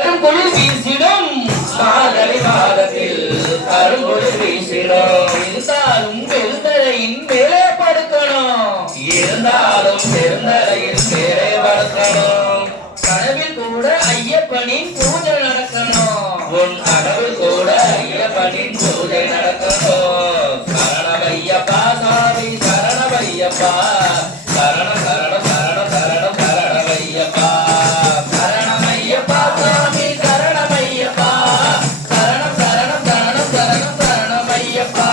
கருங்குளிர் வீசிடும் மாதவி மாதத்தில் கருங்குளிர் வீசிடும். இருந்தாலும் பெருந்தலையின் மேலே படுக்கணும். இருந்தாலும் பெருந்தலையின் மேலே படுக்கணும். கனவில் கூட ஐயப்பனின் பூஜை நடக்கணும். உன் கனவில் கூட ஐயப்பனின் பூஜை நடக்கணும். சரணமையப்பா சாமி சரணமையப்பா சரண சரண சரண சரண சரணமையப்பா சரணமையப்பா சாமி சரணமையப்பா சரணம் சரணம் சரணம் சரணம் சரணமையப்பா.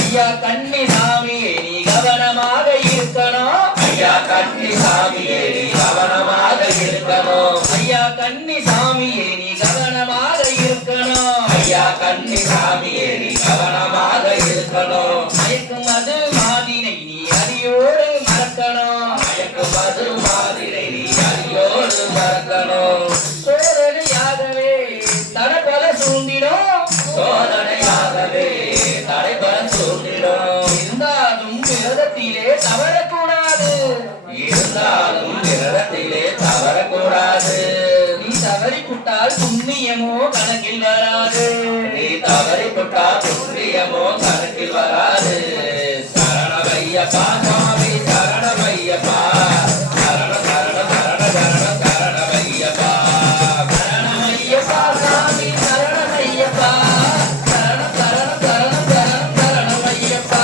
ஐயா கன்னி சாமியே நீ கவனமாக இருக்கணும். ஐயா கன்னி சாமியே நீ கவனமாக இருக்கணும். ஐயா கன்னி சாமியே நீ கவனமாக இருக்கணும். ஐயா கன்னி சாமியே நீ கவனமாக இருக்கணும். மயக்கும் அது மாதினை நீ அடியோடு மறக்கணும். மயக்கும் அது மாதினை நீ அடியோடு மறக்கணும். சோதனையாகவே தடைபல சூழ்ந்திடும். சோதனையாகவே தடைபல சூழ்ந்திடும். இருந்தாலும் விரதத்திலே தவறக்கூடாது. இருந்தாலும் விரதத்திலே தவறக்கூடாது. நீ தவறிவிட்டால் புண்ணியமோ கணக்கில் வராது. நீ தவறிவிட்டால் புண்ணியமோ கணக்கில் வராது. சரணமையப்பா சாமி சரணமையப்பா சரண சரண சரண சரண சரணமையப்பா சரணமையப்பா சாமி சரணமையப்பா சரண சரண சரண சரண சரணமையப்பா.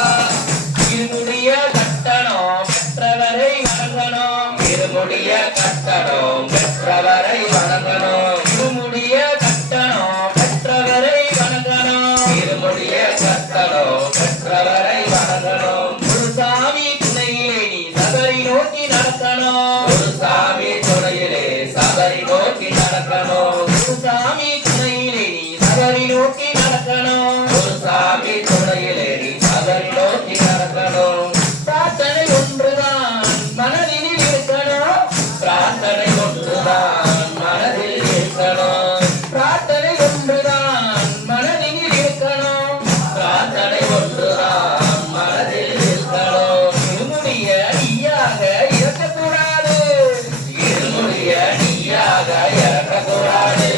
இருமுடிய கட்டணம் பெற்றவரை வணங்கணும். இருமுடிய கட்டணம் பெற்றவரை வணங்கணும். இருமுடிய கட்டணம் பெற்றவரை வணங்கணும். இருமுடிய கட்டணம் பெற்றவரை வணங்கணும். குருசாமி துணையிலே நீ சபரி நோக்கி நடக்கணும். குருசாமி துணையிலே சபரி நோக்கி நடக்கணும். குருசாமி துணையிலே நீ சபரி நோக்கி நடக்கணும். குருசாமி துணையிலே நீ சபரி நோக்கி நடக்கணும். பிரார்த்தனை ஒன்றுதான் மனதில் இருக்கணும். பிரார்த்தனை ஒன்றுதான் மனதில் இருக்கணும். பிரார்த்தனை ஒன்றுதான் மனதில் இருக்கணும். பிரார்த்தனை ஒன்றுதான் மனதில் இருக்கணும். இருமுடிய நீயாக இருக்கக்கூடாது. இருமுடிய நீயாக இறக்கக்கூடாது.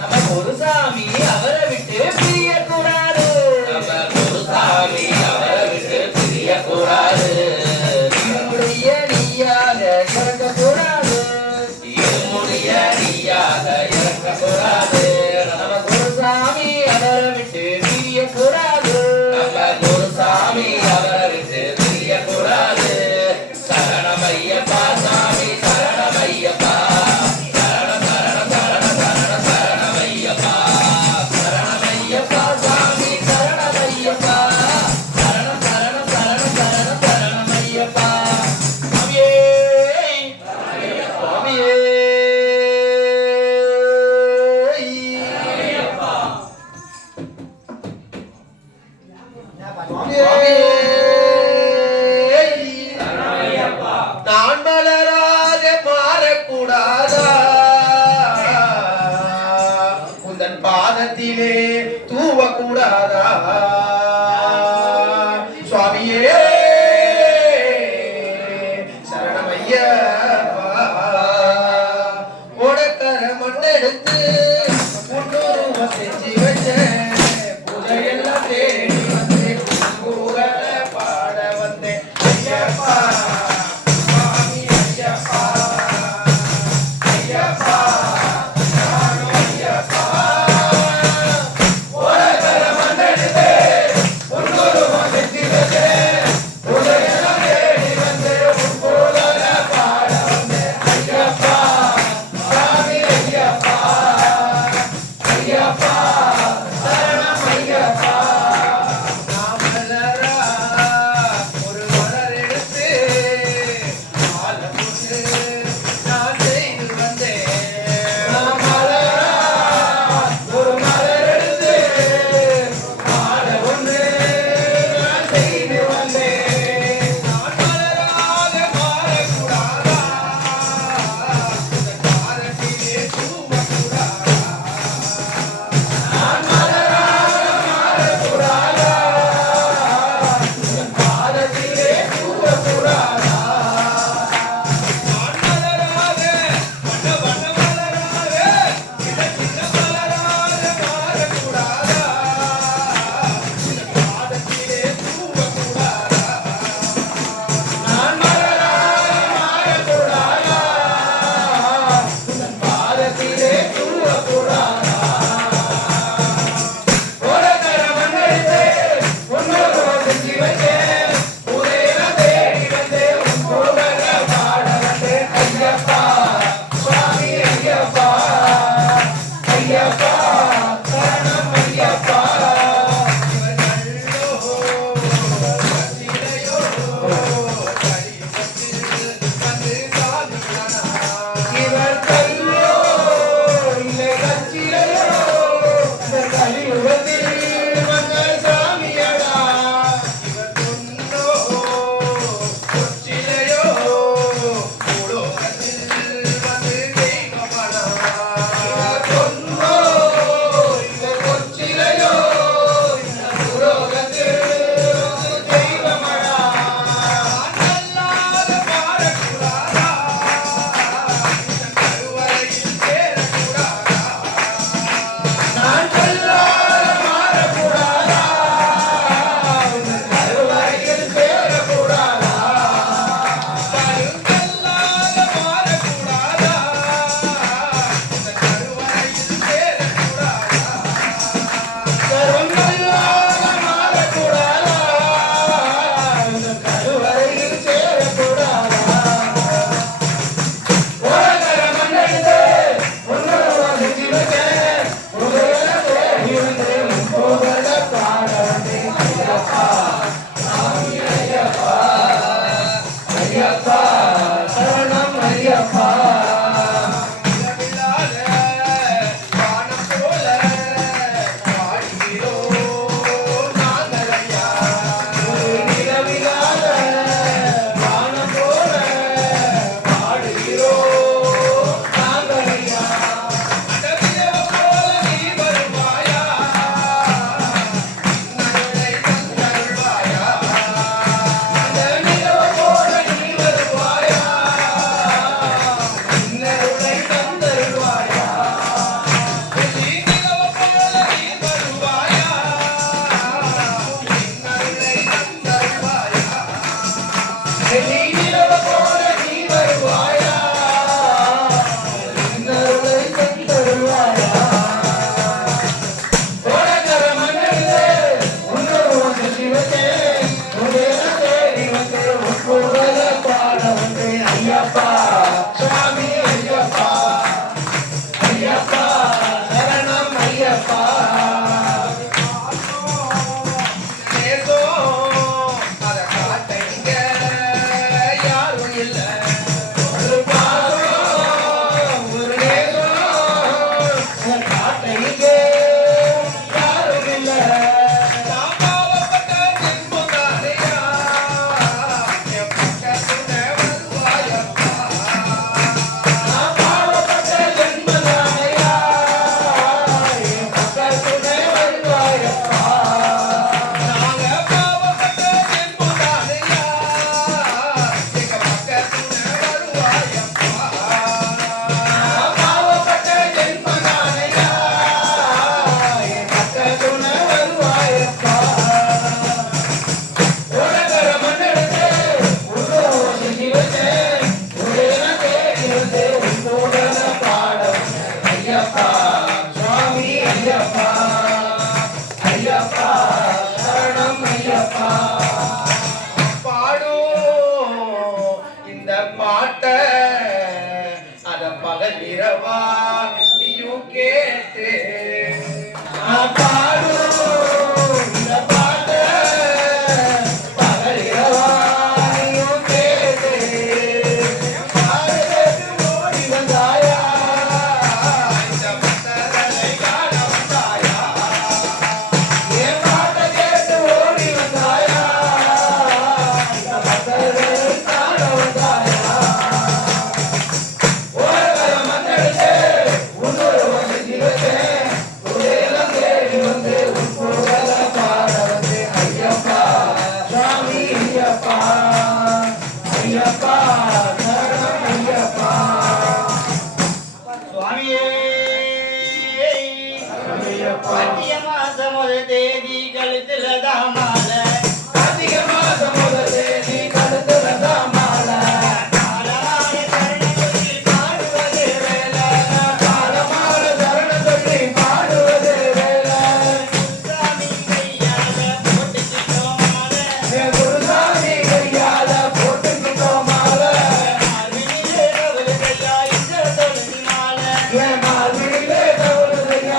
நம்ம குருசாமி அவரை விட்டு பிரியக்கூடாது. நம்ம குருசாமி அவரை விட்டு பிரியக்கூடாது. இருமுடிய நீயாக இறக்கக்கூடாது. இருமுடிய நீயாக இறக்கக்கூடாது. நம்ம குருசாமி அவரை விட்டு பிரியக்கூடாது. நம்ம குருசாமி அவரை விட்டு பிரியக்கூடாது. சரணமையப்பா சாமி சரணமையப்பா சரண சரண சரண சரண சரணமையப்பா சரணமையப்பா சாமி சரணமையப்பா சரண சரண சரண சரண சரணமையப்பா. சுவாமியே சுவாமியே நான் மலராக மாறக்கூடாதா. உந்தன் பாதத்திலே தூவக்கூடாதா. சுவாமியே சரணமையப்பா. உனக்கர மண்ணெடுத்து முன்னூறு செஞ்சு வச்ச பூஜையெல்லாம் தேடி வந்தேன். கூறல பாட வந்தேன். ஐயப்பா சுவாமி ஐயப்பா ஐயப்பா நானு ஐயப்பா. உனக்கர மண்ணெடுத்து முன்னூறு செஞ்சு வச்ச பூஜையெல்லாம் தேடி வந்தேன். கூறல பாட வந்தேன். ஐயப்பா சுவாமி ஐயப்பா ஐயப்பா சரணம் ஐயப்பா இவர் கல்லோ கட்டிலையோ கலியுகத்தில் வந்து சாதியானா இவர் கல்லோ இல்லை கச்சிலையோ இந்த கலியுகத்தில் வந்த சாமியடா இவர் பொன்னோ கொச்சிலையோ பூலோகத்தில் வந்து தெய்வமடா இவர் பொன்னோ இல்லை கொச்சிலையோ இந்த பூலோகத்தில் வந்து தெய்வமடா நல்லாத பாடக்கூடாதா இந்த கருவறையில் சேரக்கூடாதா நான் சொல்லாத மாறக்கூடாதா இந்த கருவறையில் சேரக்கூடாதா கருங்கல்லாத மாறக்கூடாதா இந்த கருவறையில் சேரக்கூடாதா கருங்கல்லாத மாறக்கூடாதா இந்த கருவறையில் சேரக்கூடாதா உலகர மன்னடிதே உன்னோட வந்து ஜீவனே உதயன தேடி வந்து முன்போகல பாட வந்தே ஐயப்பா சாமி ஐயப்பா ஐயப்பா சரணம் ஐயப்பா இரவில்லாத வானம் போல பாடுகிறோம் நாங்கள் ஐயா இரவில்லாத வானம் போல பாடுகிறோம் நாங்கள் ஐயா அடவியவ போல நீ வருவாயா இன்னருளை தந்தருள்வாயா அடவியவ போல நீ வருவாயா இன்னருளை தந்தருள்வாயா வெள்ளிநிலவ போல நீ வருவாயா இன்னருளை தந்தருள்வாயா வெள்ளிநிலவ போல நீ வருவாயா இன்னருளை தந்தருள்வாயா உலகர மன்னடிதே உன்னோடு வந்து சிவத்தே உதயன தேடி வந்து உட்புகழ பாட வந்து ஐயப்பா சுவாமி ஐயப்பா ஐயப்பா சரணம் ஐயப்பா நேசம் அத காட்ட இங்க யாரும் இல்ல ஒரு பாசம் ஒரு நேசம் அத காட்ட இங்க யாரும் இல்ல நான் பாவப்பட்ட ஜென்மம் தானையா என் பக்கத்துல வருவாயப்பா நான் பாவப்பட்ட ஜென்மம் தானையா என் பக்கத்துல வருவாயப்பா நாங்க பாவப்பட்ட ஜென்மம் தானையா எங்க பக்கத்துல வருவாயப்பா நான் பாவப்பட்ட ஜென்மம் தானையா என் பக்கத்துல வருவாயப்பா உலகர மன்னடிதே உன்னோடு வந்து சிவத்தே உதயன தேடி வந்து உன்போகல பாட வந்த ஐயப்பா சுவாமி ஐயப்பா ஐயப்பா சரணம் ஐயப்பா பாடும் இந்த பாட்ட அத பகல் இரவா நீயும் கேட்டு நான் பாடும் இந்த பாட்ட பகல் இரவா நீயும் கேட்டு பாடு கேட்டு ஓடி வந்தாயா இந்த பக்தர்களை காண வந்தாயா என் பாட்ட கேட்டு ஓடி வந்தாயா இந்த பக்தர்களை காண வந்தாயா உலகர மன்னடிதே உன்னோடு வந்து சிவத்தே உதயன தேடி வந்து உட்புகழ பாட வந்து ஐயப்பா சுவாமி ஐயப்பா ஐயப்பா சரணம் ஐயப்பா சுவாமியே ஐயப்பா கார்த்திகை மாசம் ஒரு தேதி கழுத்துல தான் மாலை கார்த்திகை மாசம் முதல் தேதி கழுத்துல தான் மாலை காலமான சரணம் சொல்லி பாடுவது வேலை காலமான சரணம் சொல்லி பாடுவது வேலை சாமி கையால போட்டுக்கிட்டோம் மாலை என் குருசாமி கையால போட்டுக்கிட்டோம் மாலை மார்பினிலே கவலை கையா இந்த தொழுது மாலை என் மார்பிலே தவறுதையா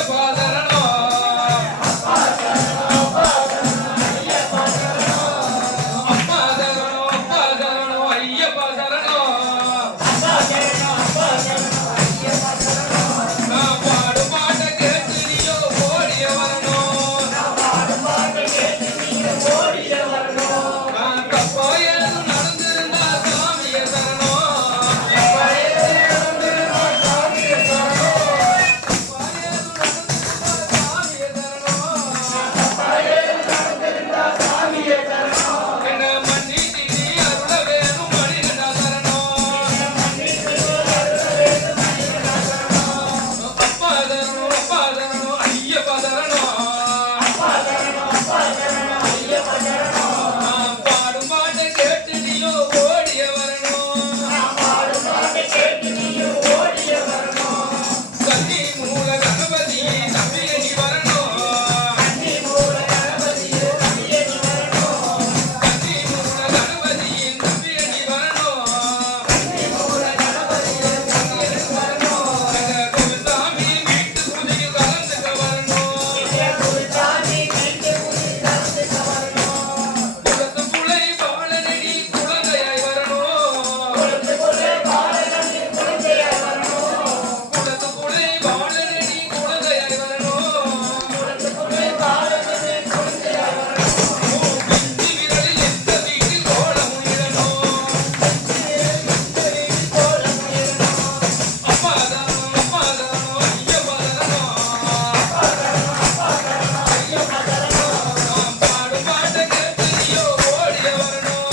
ஐயப்பா சரணம் அப்பா சரணம் ஐயப்பா சரணம் அப்பா சரணம் ஐயப்பா சரணம் நான் பாடும் பாட்டை கேட்டு நீயோ ஓடிய வரணும் நான் தப்பா ஏதும் நடந்திருந்தா சாமியை தரணும் தப்பா ஏதும் நடந்திருந்தா சாமியை தரணும் என்ன மன்னிச்சு நீ அருள வேணும் மணிகண்டா தரணும் அப்பா தரணும் ஐயப்பா தரணும் நான் பாடும் பாட்டை கேட்டு நீயோ ஓடிய வரணும் கன்னி மூல கணபதி தம்பியை நீ வரணும் கன்னி மூல கணபதியின் தம்பியை நீ வரணும் எங்க குருசாமி வீட்டு பூஜையில் கலந்துக்க வரணும் குலத்து புள்ளை பாலனடி குழந்தையாய் வரணும் குலத்து புள்ளை பாலனடி குழந்தையாய் வரணும் பிஞ்சி விரலில் எந்த வீட்டில் கோலமும் இடணும் அப்பா தரணும் ஐயப்பா தரணும் நான் பாடும் பாட்டை கேட்டு நீயோ ஓடிய வரணும்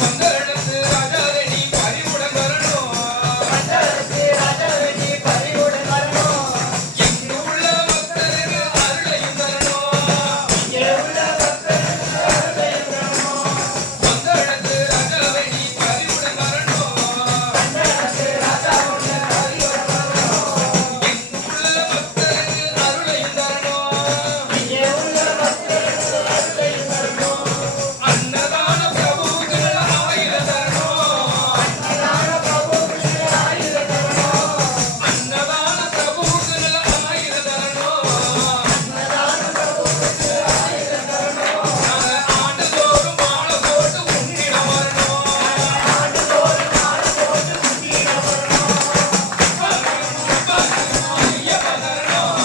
பந்தளத்து ராஜாரணி பறிவுடன் வரணும் எங்கு உள்ள பக்தருக்கு அருளையும் தரணும் பந்தளத்து ராஜாரணி பறிவுடன் வரணும் எங்கு உள்ள பக்தருக்கு அருளையும் தரணும் அன்னதான பிரபுக்கள் ஆயிரம் தரணும் அன்னதான பிரபுக்கள் ஆயிரம் தரணும் ஆண்டுதோறும் மாலை போட்டு உன்னிடம் வரணும் ஐயப்பா தரணும்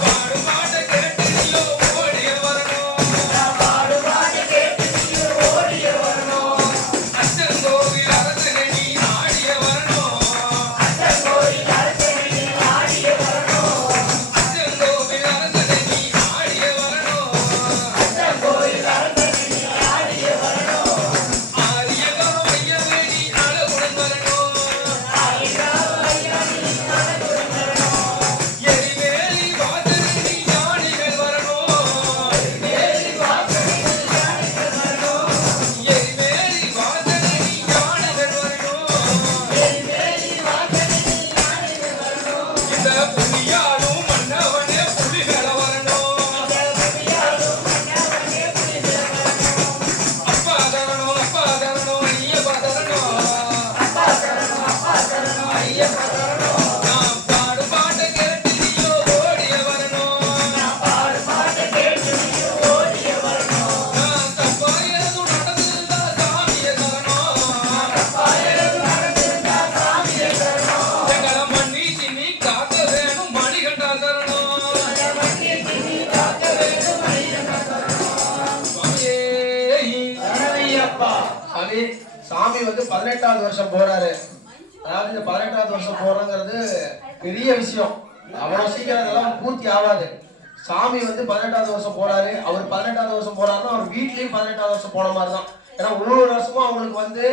பாடும் பாட்டை கேட்டு நீயோ ஓடிய வரணும் அச்சங்கோவில் அரசனை நீ ஆடிய வரணும் அச்சங்கோவில் அரசனை நீ ஆடிய வரணும் ஆரியகாரம் ஐயவே நீ அழகுடன் வரணும் எரிவேலி வாசனை நீ ஞானிகள் வரணும் எரிவேலி வாசனை நீ ஞானிகள் வரணும் இந்த புலியாலும் மன்னவனே புலிகள வரணும் அப்பா தரணும் ஐயப்பா தரணும் நான் பாடும் பாட்டை கேட்டு நீயோ ஓடிய வரணும் நான் தப்பா ஏதும் நடந்திருந்தா சாமியை தரணும் எங்களை மன்னிச்சு நீ காக்க வேணும் மணிகண்டா தரணும் சுவாமியே சாமி சாமி வந்து 18வது வருஷம் போறாரு. அதாவது இந்த 18வது வருஷம் போறங்கிறது பெரிய விஷயம். அவ்வளவு சீக்கிரம் இதெல்லாம் பூர்த்தி ஆகாது. சாமி வந்து 18வது வருஷம் போறாரு. அவர் 18வது வருஷம் போறாருன்னா அவர் வீட்லயும் 18வது வருஷம் போன மாதிரி தான். ஏன்னா ஒவ்வொரு வருஷமும் அவங்களுக்கு வந்து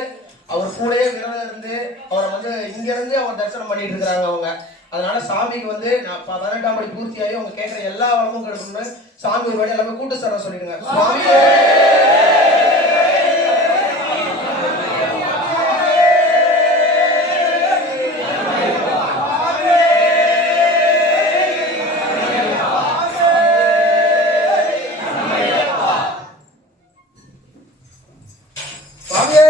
அவர் கூடயே விரதம் இருந்து அவரை வந்து இங்க இருந்து அவர் தரிசனம் பண்ணிட்டு இருக்காங்க அவங்க. அதனால சாமிக்கு வந்து 18ஆம் படி பூர்த்தியாகி அவங்க கேட்கிற எல்லா வரமும் கிடைக்கணும்னு சாமி ஒரு வழி எல்லாமே கூட்டு சார சொல்லிடுங்க. சுவாமி சுவாமியே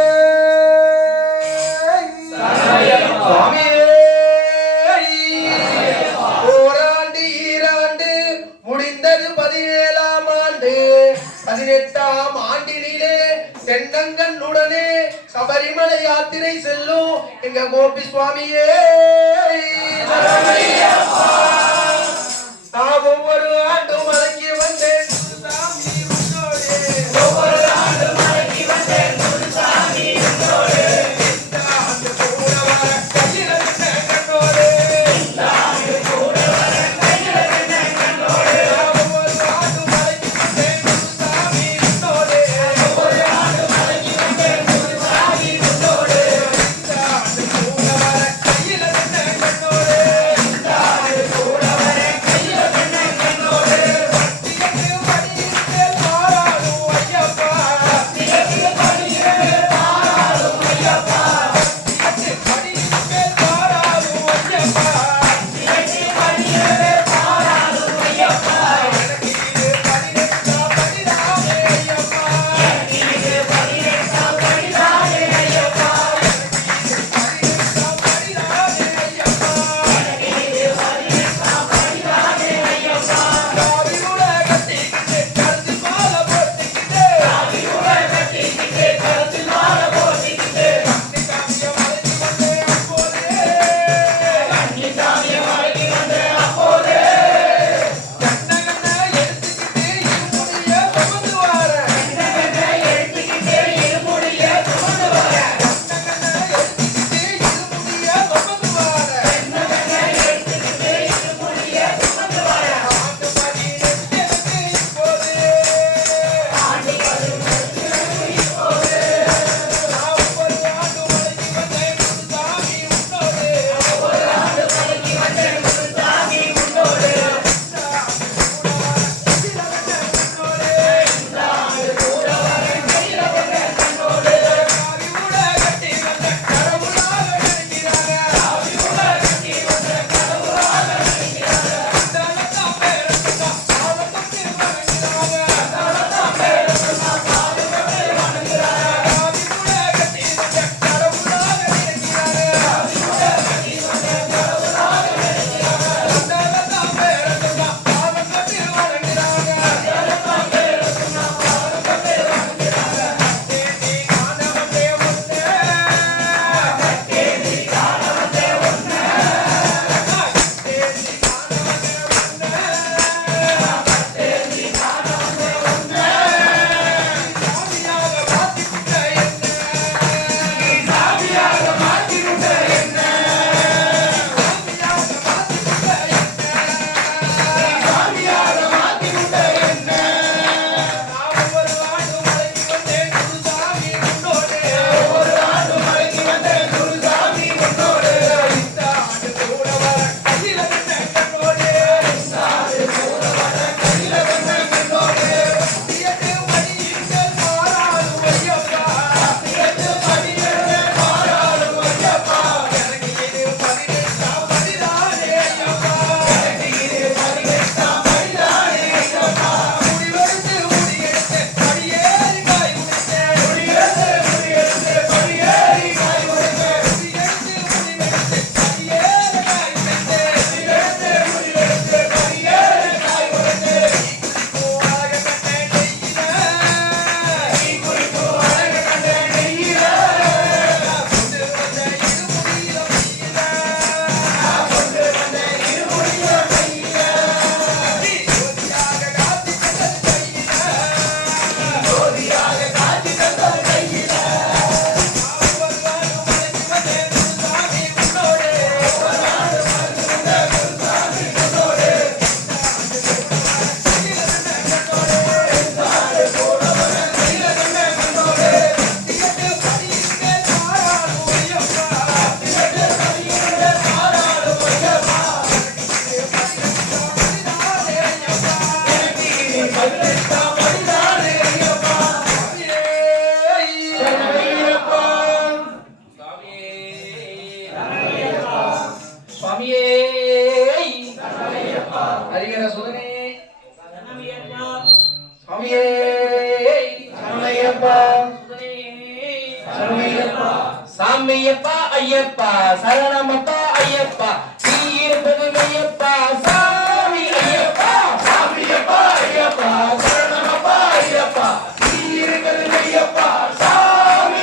உடனே சபரிமலை யாத்திரை செல்லும் எங்க கோபி சுவாமியே நான் ஒவ்வொரு ஆண்டும் மலைக்கு வந்தேன் சாமி உன்னோடு. ஒவ்வொரு ஆண்டும் மலைக்கு வந்தேன் சாமி உன்னோடு. இந்த ஆண்டு கூட வர கையில நின்ன கண்ணோடு. இந்த ஆண்டு கூட வர கையில நின்ன கண்ணோடு. ஒவ்வொரு ஆண்டும் மலைக்கு வந்தேன் சாமி உன்னோடு. ஒவ்வொரு ஆண்டும் மலைக்கு வந்தேன் சாமி உன்னோடு. இந்த ஆண்டு கூட வர கையில நின்ன கண்ணோடு. இந்த ஆண்டு கூட வர கையில நின்ன கண்ணோடு. பட்டியத்து படியிட்டு பாராளும் ஐயப்பா. பட்டியத்து படியிட்டு பாராளும் ஐயப்பா. பட்டியத்து படியிட்டு பாராளும் ஐயப்பா. பட்டியத்து படியிட்டு பாராளும் ஐயப்பா. எனக்கு இது 18 படிதானே ஐயப்பா. எனக்கு இது 18 படிதானே ஐயப்பா. எனக்கு இது 18 படிதானே ஐயப்பா. எனக்கு இது 18 படிதானே ஐயப்பா. காவி உலகத்திக்கிட்டு கருத்து மாலை போட்டுக்கிட்டு. காவி உலகத்திக்கிட்டு கருத்து மாலை போட்டுக்கிட்டு. கண்ணி சாமிய மலைக்கு வந்தே அப்போதே. கண்ண கண்ண எடுத்துக்கிட்டு இருமுடிய சுமந்து வாரேன். கண்ண கண்ண எடுத்துக்கிட்டு இருமுடிய சுமந்து வாரேன். கண்ண கண்ண எடுத்துக்கிட்டு இருமுடிய சுமந்து வாரேன். கண்ண கண்ண எடுத்துக்கிட்டு இருமுடிய சுமந்து வாரேன். ஆண்டு 18 எனக்கு இப்போது. ஆண்டு 18 எனக்கு இப்போது. நான் ஒவ்வொரு ஆண்டு மலைக்கு வந்தேன் சாமி உன்னோடு. ஒவ்வொரு ஆண்டு மலைக்கு வந்தேன் சாமி உன்னோடு. இந்த ஆண்டு கூட வர கையில வந்த கண்ணோடு. காவி உலகத்தி வந்த கடவுளாக நினைக்கிறாங்க. காவி உலகத்தி வந்த கடவுளாக நினைக்கிறாங்க. தலத்தான் பேரத்தான் பாதப்பட்டு வணங்குறாங்க. தலத்தான் பேரத்தான் பாதப்பட்டு வணங்குறாங்க. காவி உலகத்தி வந்த கடவுளாக நினைக்கிறாங்க. காவி உலகத்தி வந்த கடவுளாக நினைக்கிறாங்க. தலத்தான் பேரத்தான் பாதப்பட்டு வணங்குறாங்க. தலத்தான் பேரத்தான் பாதப்பட்டு வணங்குறாங்க. தேடி காண வந்தே ஒண்ணே. தேடி காண வந்தே ஒண்ணே. தேடி காண வந்தே ஒண்ணே. தேடி காண வந்தே ஒண்ணே. சாமியாக மாத்திக்கிட்ட என்ன. சாமியாக மாத்திக்கிட்ட என்ன. சாமியாக மாத்திக்கிட்ட என்ன. சாமியாக மாத்திக்கிட்ட என்ன. நான் ஒவ்வொரு ஆண்டும் மலைக்கு வந்தேன் குருசாமி உன்னோடு. ஒவ்வொரு ஆண்டும் மலைக்கு வந்தேன் குருசாமி உன்னோடு. இந்த ஆண்டு கூட வர கையில நின்ன கண்ணோடு. இந்த ஆண்டு கூட வர கையில நின்ன கண்ணோடு. பட்டியத்து படியிட்டு பாராளும் ஐயப்பா. பட்டியத்து படியிட்டு பாராளும் ஐயப்பா. எனக்கு இது 18 படிதானே ஐயப்பா. எனக்கு இது 18 படிதானே ஐயப்பா. முடிவெடுத்து படியேறி காய் உடைத்தேன். முடிவெடுத்து படியேறி காய் உடைத்தேன். முடிவெடுத்து படியேறி காய் உடைத்தேன். முடிவெடுத்து படியேறி காய் உடைத்தேன். அழக கண்ட நெய்யில. அழக கண்ட நெய்யில. கொண்டு வந்த இருமுடியில மையில. கொண்டு வந்த இருமுடியில மையில. நீ ஜோதியாக காட்சி தந்தது கையில. ஜோதியாக காட்சி தந்தது கையில. ஒவ்வொரு ஆண்டும் மலைக்கு வந்தேன் சாமி உன்னோடு. ஒவ்வொரு ஆண்டும் மலைக்கு வந்தேன் சாமி உன்னோடு. கையில நின்ன கண்ணோடு. இந்த ஆண்டு கூட வர கையில நின்ன கண்ணோடு. பட்டியத்து படியிட்டு பாராளும் ஐயப்பா. பட்டியத்து படியிட்டு பாராளும் ஐயப்பா. எனக்கு இது 18 படிதானே ஐயப்பா. சரணமையப்பா. சுவாமியே ஹரிஹர சுதனே. சுவாமியே சரணமையப்பா. சரணமையப்பா. சாமியப்பா ஐயப்பா சரணமப்பா ஐயப்பா. நீ இருப்பது மெய்யப்பா சாமி ஐயப்பா. சாமியப்பா ஐயப்பா சரணமப்பா ஐயப்பா. நீ இருப்பது மெய்யப்பா சாமி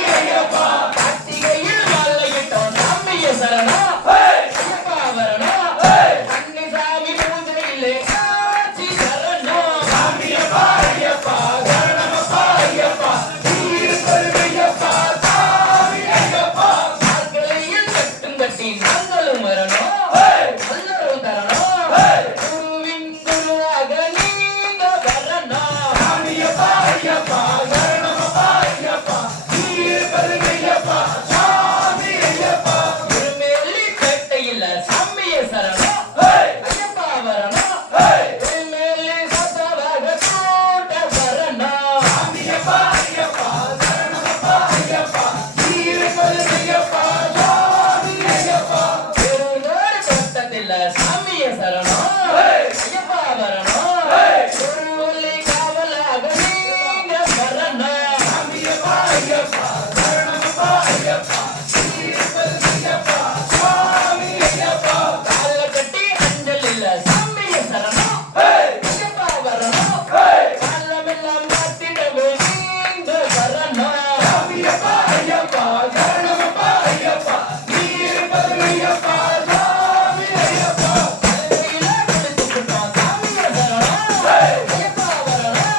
ஐயப்பா இருப்பது மெய்யப்பா சுவாமி ஐயப்பா கால கட்டி அஞ்சல் இல்ல சாமிய சரணம் ஐயப்பா வரணும் காலமெல்லாம் காத்திடவே நீங்க வரணும் சாமியப்பா ஐயப்பா சரணமப்பா ஐயப்பா நீ இருப்பது மெய்யப்பா சுவாமி ஐயப்பா தலையில குளிச்சுக்கிட்டோம் சாமிய சரணம் ஐயப்பா வரணும்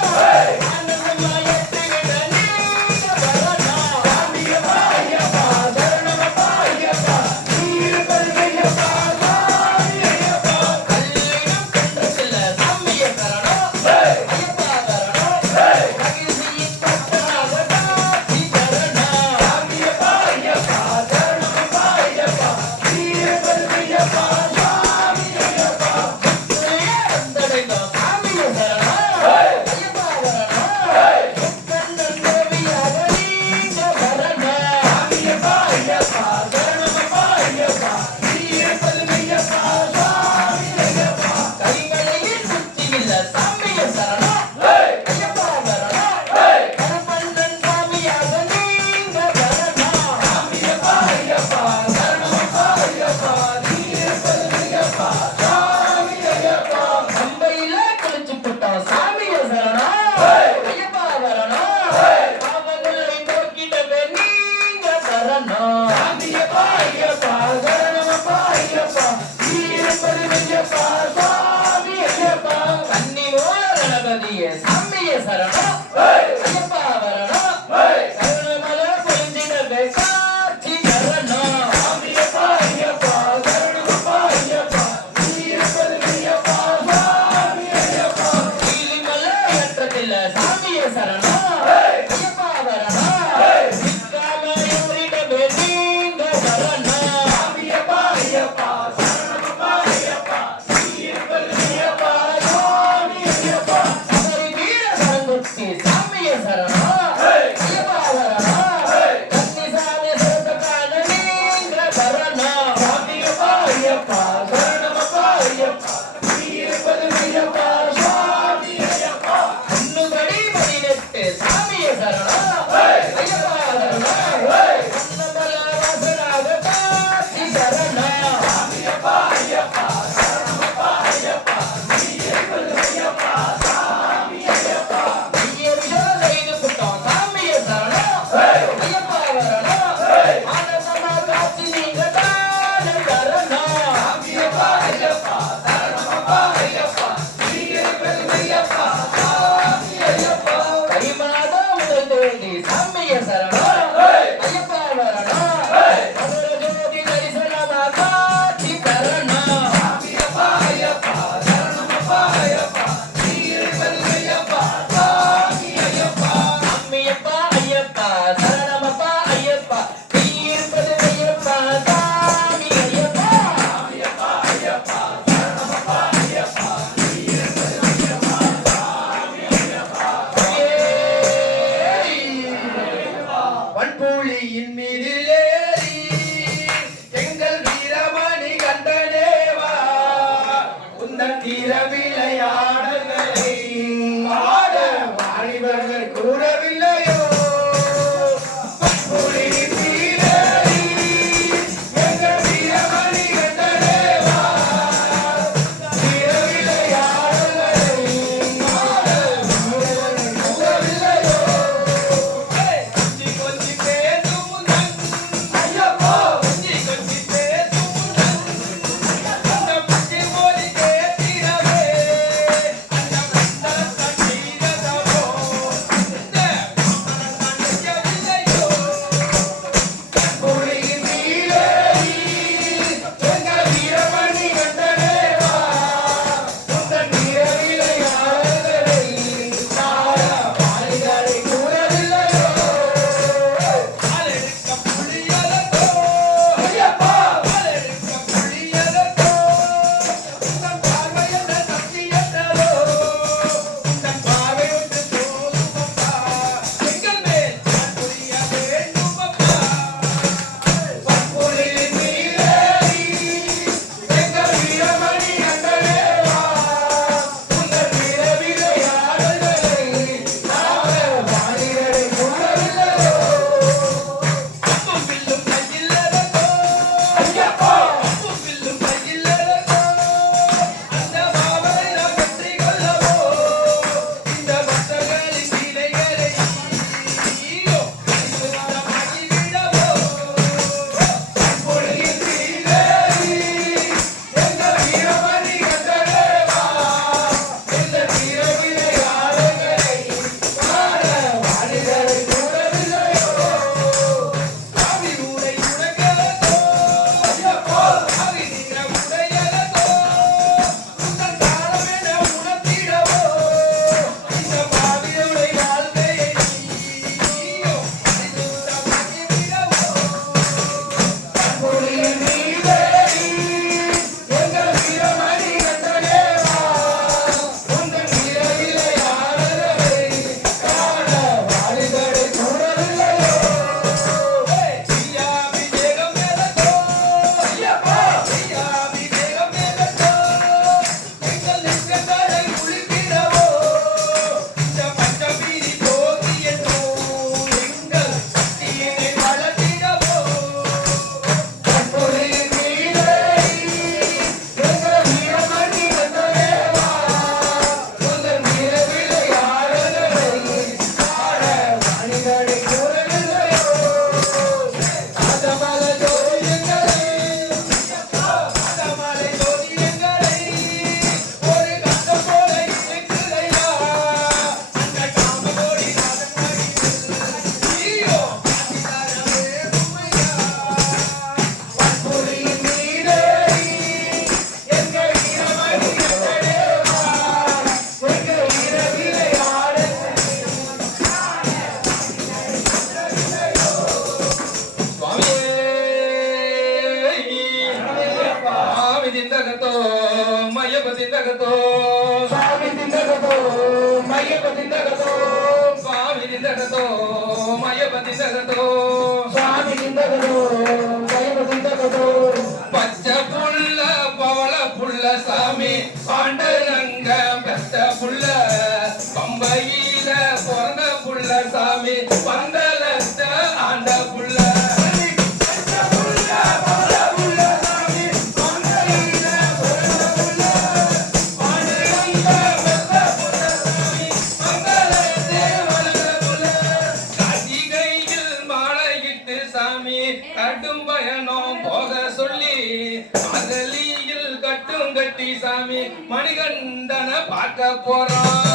ஆனந்தமா ஏற்றுகிட நீங்க வரணும் சாமியப்பா ஐயப்பா சரணமப்பா ஐயப்பா நீ இருப்பது மெய்யப்பா சுவாமி ஐயப்பா கல்லிடம் கன்றதில்ல சாமிய சரணம் ஐயப்பா வரணும் மகிழ்ச்சியின் பட்டனாக காட்சி தரணும் சாமியப்பா ஐயப்பா சரணமப்பா ஐயப்பா நீ இருப்பது மெய்யப்பா சுவாமி ஐயப்பா வந்தடைந்தோம் சாமிய சரணம் ஐயப்பா வரணும் கண்ணன் தேவியாக நீங்க வரணும் சாமியப்பா ஐயப்பா சரணமப்பா ஐயப்பா நீ இருப்பது மெய்யப்பா சுவாமி ஐயப்பா கைகளையில் சுற்றியுள்ள சாமிய சரணம் ஐயப்பா வரணும் கருப்பண்ணன் சாமியாக நீங்க வரணும் சாமியப்பா ஐயப்பா சரணமப்பா ஐயப்பா நீ இருப்பது மெய்யப்பா சுவாமி ஐயப்பா பம்பையில குளிச்சு புட்டோம் சாமிய சரணம் ஐயப்பா வரணும் பாவங்களை போக்கிடவே நீங்க வரணும் சாமியப்பா ஐயப்பா சரணமப்பா ஐயப்பா நீ இருப்பது மெய்யப்பா சுவாமி ஐயப்பா கன்னி மூல கணபதியே சாமிய சரணம் ஐயப்பா வரணும் கருணமலை பொழிந்திடவே காட்சி தரணும் சாமியப்பா ஐயப்பா சரணமப்பா ஐயப்பா நீ இருப்பது மெய்யப்பா சுவாமி ஐயப்பா நீலிமலை ஏற்றதில்ல சாமிய சரணம் ஐயப்பா வரணும் நிற்காம எவரிடமே நீங்க வரணும் சாமியப்பா ஐயப்பா சரணமப்பா ஐயப்பா நீ இருப்பது மெய்யப்பா சுவாமி ஐயப்பா சபரி வீர சரங்குட்டி சாமிய சரணம் ஐயப்பா வரணும் கன்னிசாமி சிறப்புக்கான நீங்க வரணும் சாமியப்பா ஐயப்பா சரணமப்பா ஐயப்பா நீ இருப்பது மெய்யப்பா சுவாமி ஐயப்பா அன்னுபடி 18 சாமிய சரணம் ஐயப்பா வரணும் அன்னமல வாசனாக காட்சி தரணும் சாமியப்பா ஐயப்பா சரணமப்பா ஐயப்பா நீ இருப்பது மெய்யப்பா சுவாமி ஐயப்பா ஐய விஷாலைது புட்டோம் சாமிய சரணம் ஐயப்பா வரணும் ஆனந்தமா காட்சி நீங்க தானே தரணும் சாமியப்பா ஐயப்பா சரணமப்பா ஐயப்பா நீ இருப்பது மெய்யப்பா சுவாமி ஐயப்பா கை மாதம் முதல் தேதி சாமிய சரணம் ஐயப்பா வரணும் மதுர ஜோதி தரிசனமா காட்சி தரணும் சாமியப்பா ஐயப்பா சரணமப்பா ஐயப்பா நீ இருப்பது மெய்யப்பா சுவாமி ஐயப்பா அம்மியப்பா ஐயப்பா சரணமப்பா ஐயப்பா நீ இருப்பது ஐயப்பா சாமி ஐயப்பா சாமியப்பா ஐயப்பா சரணமப்பா ஐயப்பா நீ இருப்பது மெய்யப்பா சுவாமி ஐயப்பா வன்புலியின் மீது ஏறி எங்கள் வீரமணி கண்டனேவா உந்தன் தீர விளையாடல்களை ஆட வாலிபர்கள் கூறவில்லையோ வன்புலியின் மீது ஏறி எங்கள் வீரமணி கண்டனேவா தீர விளையாடல்களை ஆட வாலிபர்கள் கூறவில்லையோ கொஞ்சி கொஞ்சி பேசும் திண்டகத்தோ சுவாமி திண்டகதோ மையப்ப திண்டகதோ சுவாமி திண்டகத்தோ மயப்ப திண்டகத்தோ சுவாமி திண்டகதோ மையப்ப திண்டகதோ பச்சை புள்ள பவள புள்ள சாமி பாண்டரங்க பெத்த புள்ள பம்பையில பிறந்த புள்ள சாமி பந்தலத்த ஆண்ட புள்ள கட்டும் பயணம் போக சொல்லி அகலியில் கட்டும் கட்டி சாமி மணிகண்டன பார்க்க போறோம்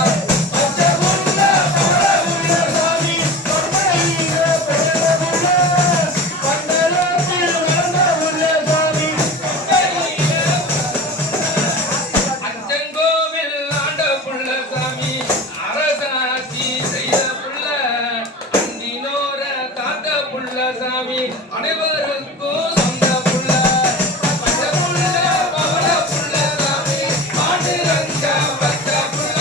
அச்சங்கோவில் ஆண்ட புள்ள சாமி அரசாட்சி செய்த புள்ள அந்தினோர காத்த புள்ள சாமி அனைவருக்கும் சொந்த புள்ள பச்சை புள்ள பவள புள்ள சாமி பாண்டுரங்க பச்ச புள்ள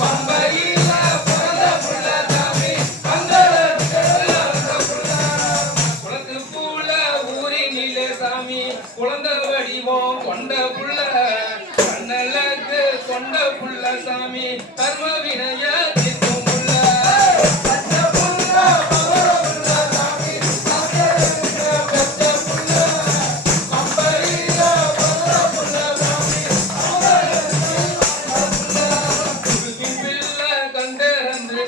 பம்பையில பிறந்த புள்ள சாமி பந்தளத்து வந்த புள்ள குளத்து புள்ள ஊரினிலே சாமி குழந்த வடிவம் கொண்ட புள்ள கண்ணலக்கு கொண்ட புள்ள சாமி கர்ம வினைய தீர்க்கும் புள்ள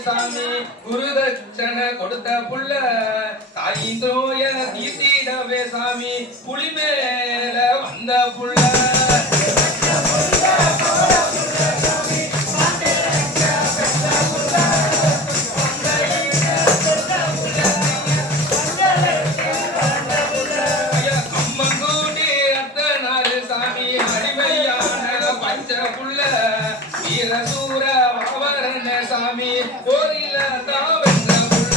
சாமி குருதட்சணை கொடுத்த புள்ள தாயின் தோய தீட்டிடவே சாமி புலி மேல வந்த புள்ள அம்மங்கூட்டி அத்தனாரு சாமி அடிமையான பஞ்ச புள்ள வீரசூர வாவரன சாமி போரில தான் வென்ற புள்ள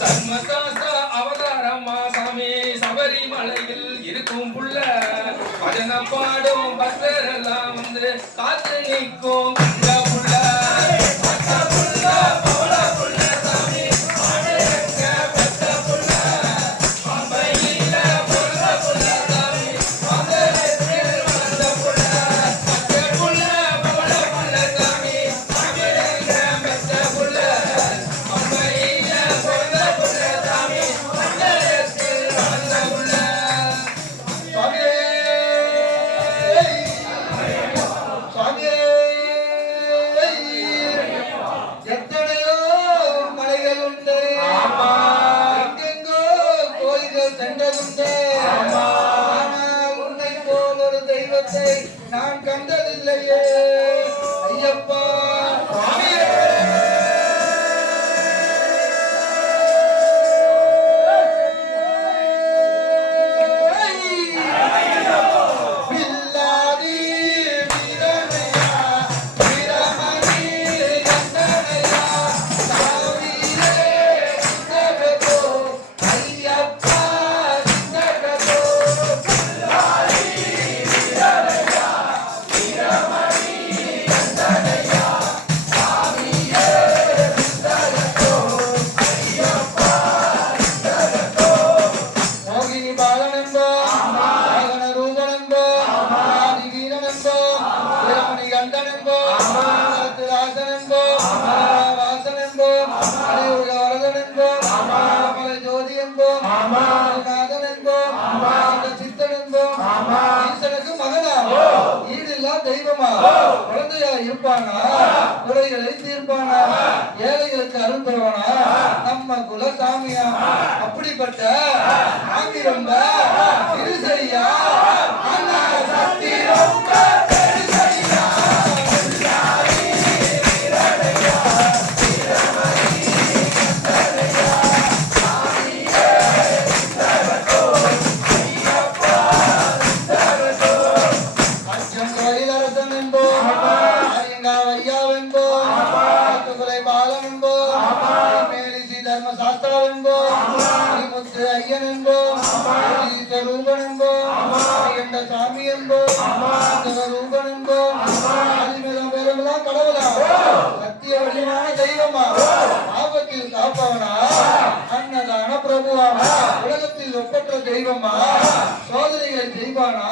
தர்மசாஸ்திர அவதாரமா சாமி சபரிமலையில் இருக்கும் புள்ள பஜன பாடும் பக்தரெல்லாம் வந்து காத்து நிற்கும் இந்த புள்ள எத்தனையோ மலைகள் உண்டு எங்கெங்கோ கோயில்கள் சென்றதுண்டு ஆனால் உன்னை போல் ஒரு தெய்வத்தை நான் கண்டதில்லையே ஐயப்பா பில்லாதி வீரனையா வீரமணி கண்டனையா சாமியே சிந்தகதோ ஐயப்பா சிந்தகதோ மோகினி பாலனென்போ வாகன ரூபனென்போ ஆதி வீரனென்போ வீரமணி கண்டனென்போ ராசனென்போ வாசனென்போ அனையுலக வரதனென்போ மலை ஜோதி என்போ நாதனென்போ சித்தனென்போ ஈசனுக்கு மகனா ஈடில்லா தெய்வமா குழந்தையா இருப்பானா குறைகளை தீர்ப்பானா ஏழைகளுக்கு அருள் தருவானா நம்ம குலசாமியா அப்படிப்பட்ட சாமி ரொம்ப இருசையா அண்ணா சக்தி ரொம்ப பெருசையா அச்சம் கோயில் அரசன் என்போ ஐயங்கா வையா என்போ குலை சாமி என்போம் ரூபன் என்போம் பேரெல்லாம் கடவுளா சத்திய வடிவான தெய்வமா ஆபத்தில் காப்பவனா அன்னதான பிரபுவா உலகத்தில் ஒப்பற்ற தெய்வமா சோதனைகளை செய்வானா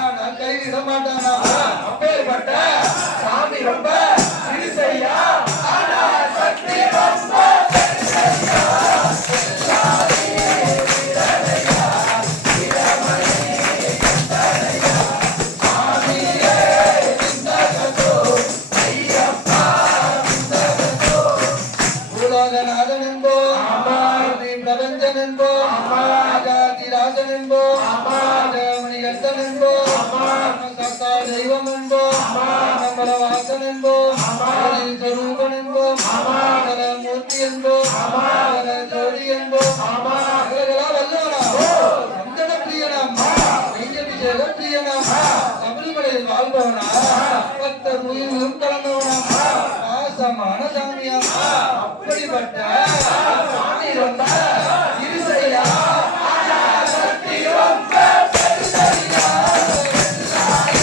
ஆனால் கைவிட மாட்டானா அப்பேற்பட்ட சாமி ரொம்ப சிறுசையா ஆனா சக்தி ரொம்ப பூலோகநாதன் என்போம் பிரபஞ்சன் என்போம் ராஜாதிராஜன் என்போம் ராஜமணிகண்டன் என்போம் சத்தா தெய்வம் என்போம் நம்பரவாசன் என்போம் சொரூபன் என்போம் மூர்த்தி என்போம் ஜோதி என்போம் வல்லவனா சந்தன பிரியனம் நெய்யபிஷேக பிரியனம் சபரிமலையில் வாழ்பவனா பக்தர் உயிரும் கலந்தவனம் பாசமான சாமியா அப்படிப்பட்ட சாமி ரொம்ப இருசையா சக்தி ரொம்ப பெருசையா சாமி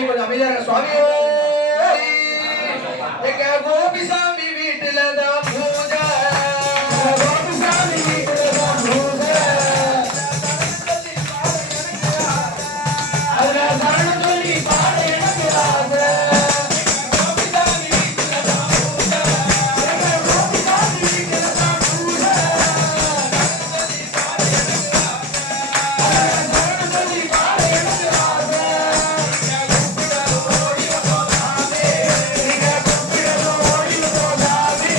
கொஞ்சம் அமைதியா இருங்க சுவாமி எங்க கோபிசாமி வீட்டுல தான் பூஜை கோபிசாமி வீட்டுல தான் பூஜை அதுல சரணம் சொல்லி பாட எனக்கு ஆசை கோபிசாமி வீட்டுல தான் பூஜை எங்க கோபிசாமி வீட்டுல தான் பூஜை சரணம் சொல்லி பாட எனக்கு ஆசை ஓடி போதாமே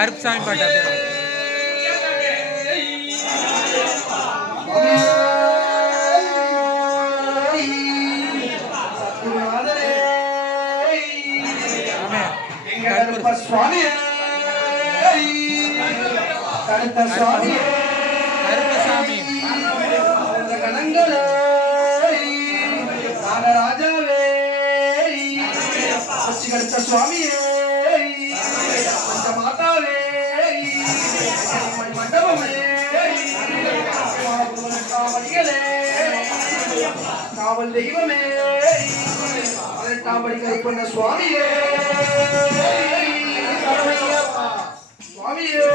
கருப்புசாமி பாட்டு அப்படியே சுவாமி கருப்பசாமி கணங்களே நாகராஜாவே கடுத்த சுவாமியே மாதாவே மண்டபமே காவலிகளே காவல் தெய்வமே 18ஆம் படி கைப்பண்ண சுவாமியே சுவாமியே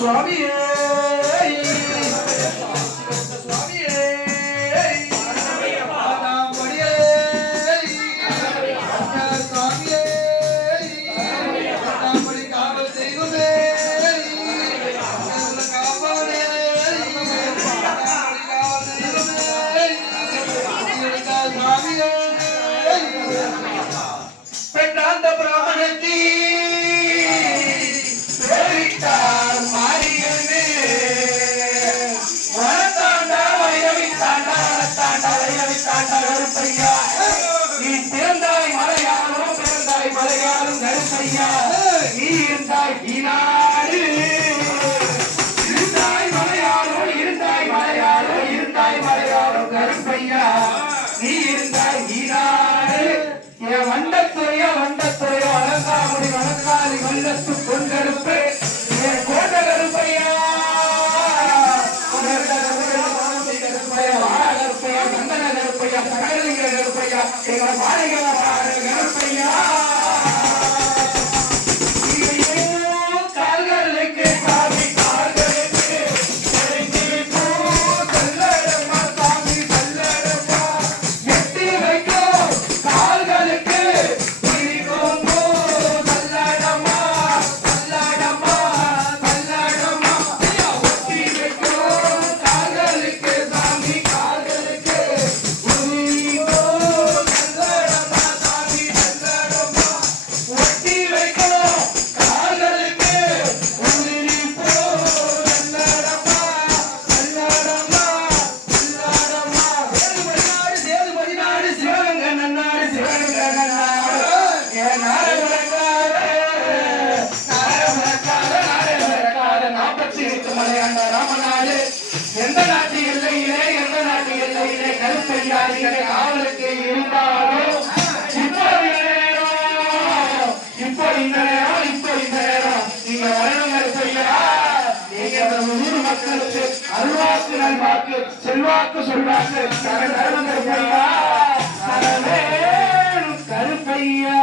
சுவாமியே பெண்ணாந்த பிராமணத்தி பேரிட்டார் மாரியமே வனத்தாண்டா வைரவித்தாண்டா தாண்டா வைரவித்தாண்டா கருப்பையா நீ பிறந்தாய் மலையாளும் பிறந்தாய் மலையாளும் கருப்பையா நீ இருந்தாய் ஈனாடு இருந்தாய் மலையாளும் இருந்தாய் மலையாளும் இருந்தாய் மலையாளும் கருப்பையா நீ இருந்தாய் ஈனாடு என் வண்டத்துறையோ அலங்காமுடி வழக்காளி வல்லத்து பொன்கருப்பு என் கோட்ட கருப்பையா கருப்பையா சந்தன கருப்பையா சகலிங்க கருப்பையா எங்க மாளிகை கருப்பையா கால்களுக்கு சாமி கால்களுக்கு சாமி செல்லடமா எட்டி வைக்கும் கால்களுக்கு சல்லடமா சல்லடமா சல்லடமா ஒட்டி வைக்கும் கால்களுக்கு சாமி கால்களுக்கு சல்லடமா சாமி சல்லடமா ஒட்டி வைக்கும் கால்களுக்கு சல்லடமா சல்லடமா சல்லடமா சேதுபதி நாடு சிவகங்கை நன்னாடு சிவகங்கை நன்னாடு என் நாரமரக்கார 48 மலையாண்ட ராமநாடு எந்த நாட்டு எல்லையிலே கருப்பையாரிகளை காவலுக்கு இருந்தாலும் இப்போ இந்த நேரம் நீங்க வரணும் கருப்பையா நீங்க ஊர் மக்களுக்கு அருள்வாக்கு நல்வாக்கு செல்வாக்கு சொல்வாக்கு கருப்பையா கருப்பையா